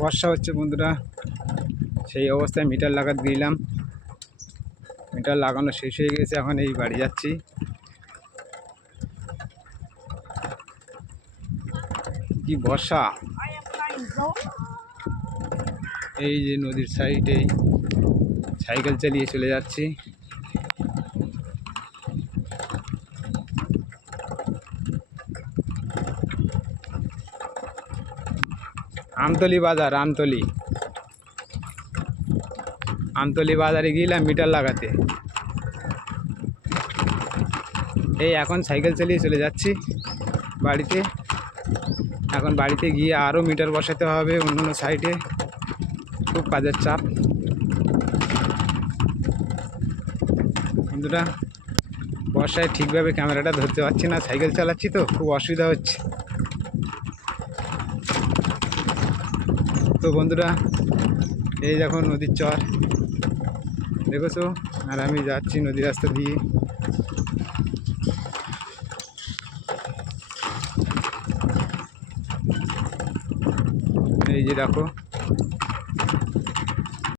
বর্ষা হচ্ছে বন্ধুরা। সেই অবস্থায় মিটার লাগাতে দিলাম মিটার লাগানো শেষ হয়ে গেছে, এখন এই বাড়ি যাচ্ছি। কি বর্ষা? এই যে নদীর সাইডে সাইকেল চালিয়ে চলে যাচ্ছি। আমতলি বাজার, আমতলি। আমতলি বাজারে গিয়েলাম মিটার লাগাতে। এই এখন সাইকেল চালিয়ে চলে যাচ্ছি বাড়িতে। এখন বাড়িতে গিয়ে আরও মিটার বসাতে হবে অন্য অন্য সাইডে। খুব কাজের চাপ। বন্ধুরা, বর্ষায় ঠিকভাবে ক্যামেরাটা ধরতে পারছি না, সাইকেল চালাচ্ছি তো, খুব অসুবিধা হচ্ছে। তো বন্ধুরা, এই দেখো নদীর চর। দেখেছ? আর আমি যাচ্ছি নদী রাস্তা দিয়ে। এই যে দেখো